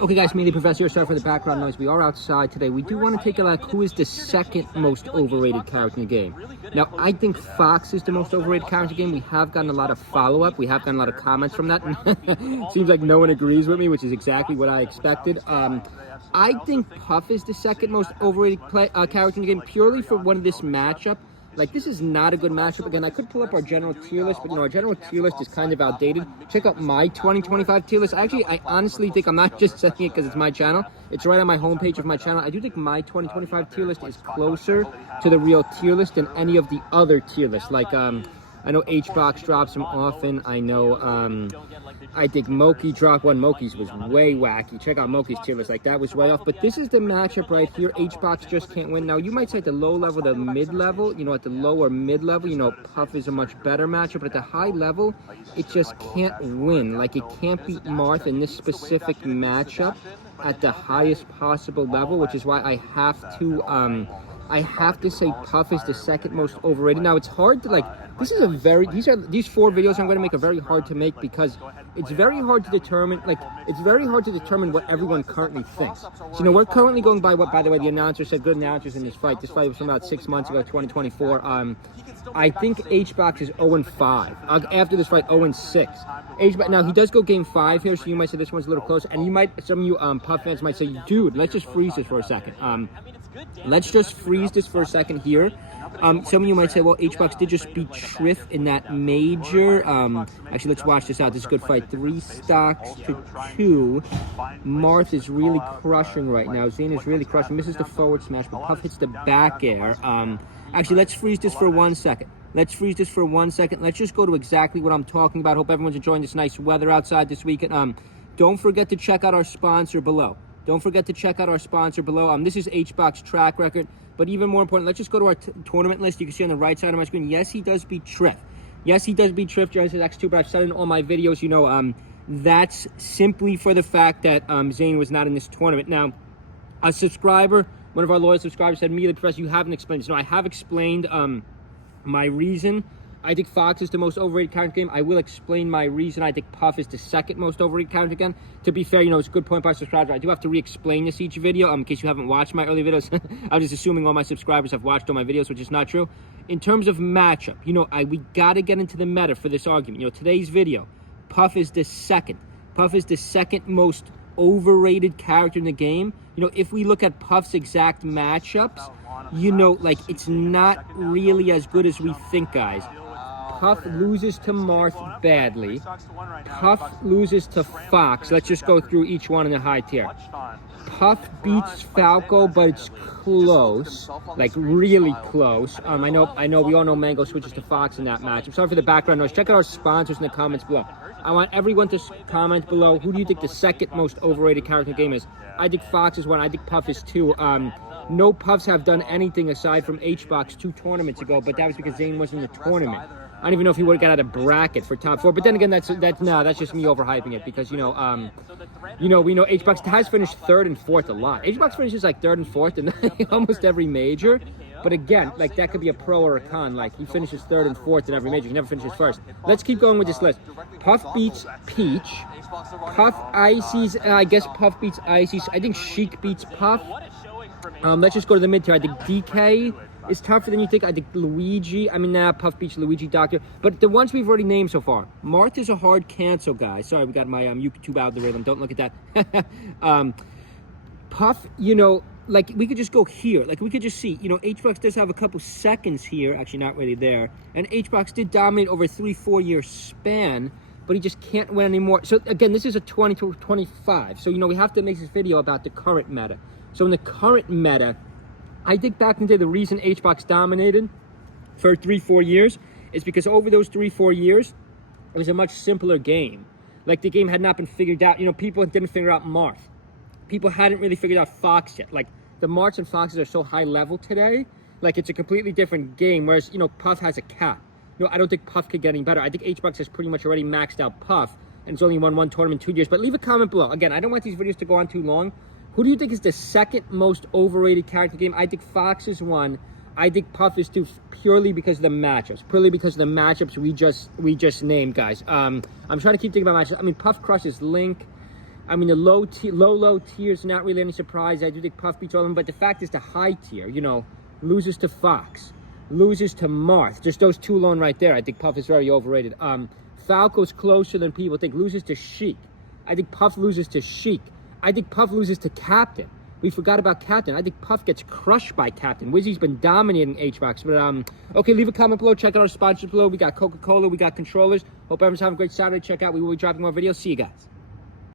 Okay, guys, me, the Professor here. Sorry for the background noise. We are outside today. We do want to take a look who is the second most overrated character in the game. Now, I think Fox is the most overrated character in the game. We have gotten a lot of follow-up. We have gotten a lot of comments from that. Seems like no one agrees with me, which is exactly what I expected. I think Puff is the second most overrated character in the game purely for one of this matchup. Like, this is not a good matchup. Again, I could pull up our general tier list, but, our general tier list is kind of outdated. Check out my 2025 tier list. Actually, I honestly think, I'm not just saying it because it's my channel. It's right on my homepage of my channel. I do think my 2025 tier list is closer to the real tier list than any of the other tier lists. Like, I know HBox drops them often. I know, I think Moki dropped one. Moki's was way wacky. Check out Moki's tier list. Like, that was way off. But this is the matchup right here. HBox just can't win. Now, you might say at the low level, the mid level, at the low or mid level, Puff is a much better matchup. But at the high level, it just can't win. Like, it can't beat Marth in this specific matchup at the highest possible level, which is why I have to say Puff is the second most overrated. Now, it's hard to, these four videos I'm going to make are very hard to make because it's very hard to determine, what everyone currently thinks. So, we're currently going by what, by the way, the announcer said, good announcers in this fight. This fight was from about 6 months ago, 2024. I think HBox is 0-5. After this fight, 0-6. Now, he does go game 5 here, so you might say this one's a little closer. And some of you Puff fans might say, dude, let's just freeze this for a second. Let's just freeze this for a second here. Some of you might say, well, HBox did just beat Triff in that major. Actually, let's watch this out. This is a good fight. 3 stocks to 2. Marth is really crushing right now. Zane is really crushing. Misses the forward smash, but Puff hits the back air. Actually, let's freeze this for 1 second. Let's just go to exactly what I'm talking about. Hope everyone's enjoying this nice weather outside this weekend. Don't forget to check out our sponsor below. This is HBox track record. But even more important, let's just go to our tournament list. You can see on the right side of my screen, yes, he does beat Triff. Jerry says X2, but I've said in all my videos, that's simply for the fact that Zane was not in this tournament. Now, a subscriber, one of our loyal subscribers said, me, the Professor, you haven't explained this. No, I have explained my reason. I think Fox is the most overrated character in the game. I will explain my reason. I think Puff is the second most overrated character again. To be fair, it's a good point by subscribers. I do have to re-explain this each video in case you haven't watched my early videos. I'm just assuming all my subscribers have watched all my videos, which is not true. In terms of matchup, we got to get into the meta for this argument. Today's video, Puff is the second most overrated character in the game. If we look at Puff's exact matchups, it's not really as good as we think, guys. Puff loses to Marth badly. Puff loses to Fox. Let's just go through each one in the high tier. Puff beats Falco, but it's close, really close. I know. We all know Mango switches to Fox in that match. I'm sorry for the background noise. Check out our sponsors in the comments below. I want everyone to comment below. Who do you think the second most overrated character in the game is? I think Fox is 1. I think Puff is 2. No Puffs have done anything aside from HBox 2 tournaments ago, but that was because Zane wasn't in the tournament. I don't even know if he would have got out of bracket for top 4. But then again, that's just me overhyping it because we know HBox has finished 3rd and 4th a lot. HBox finishes 3rd and 4th in almost every major. But again, that could be a pro or a con. He finishes 3rd and 4th in every major. He never finishes 1st. Let's keep going with this list. Puff beats Peach. Puff Ices. I guess Puff beats Ices. I think Sheik beats Puff. Let's just go to the mid tier. I think DK is tougher than you think. I think Luigi. Puff beats Luigi Doctor. But the ones we've already named so far. Marth is a hard cancel, guys. Sorry, we got my YouTube algorithm. Don't look at that. Puff, we could just go here. We could just see, HBox does have a couple seconds here. Actually, not really there. And HBox did dominate over a 3-4 year span, but he just can't win anymore. So, again, this is a 20-25. So, we have to make this video about the current meta. So, in the current meta, I think back in the day, the reason HBox dominated for 3-4 years is because over those 3-4 years, it was a much simpler game. The game had not been figured out. People didn't figure out Marth. People hadn't really figured out Fox yet. The Marths and Foxes are so high level today, it's a completely different game, whereas, Puff has a cap. I don't think Puff could get any better. I think HBox has pretty much already maxed out Puff, and it's only won 1 tournament in 2 years. But leave a comment below. Again, I don't want these videos to go on too long. Who do you think is the second most overrated character game? I think Fox is 1. I think Puff is 2 purely because of the matchups. We just named, guys. I'm trying to keep thinking about matchups. Puff crushes Link. I mean, the low tiers, not really any surprise. I do think Puff beats all of them, but the fact is the high tier, you know, loses to Fox, loses to Marth. Just those two alone right there. I think Puff is very overrated. Falco's closer than people think. Loses to Sheik. I think Puff loses to Sheik. I think Puff loses to Captain. We forgot about Captain. I think Puff gets crushed by Captain. Wizzy's been dominating HBox. But, okay, leave a comment below. Check out our sponsors below. We got Coca-Cola. We got controllers. Hope everyone's having a great Saturday. Check out. We will be dropping more videos. See you guys.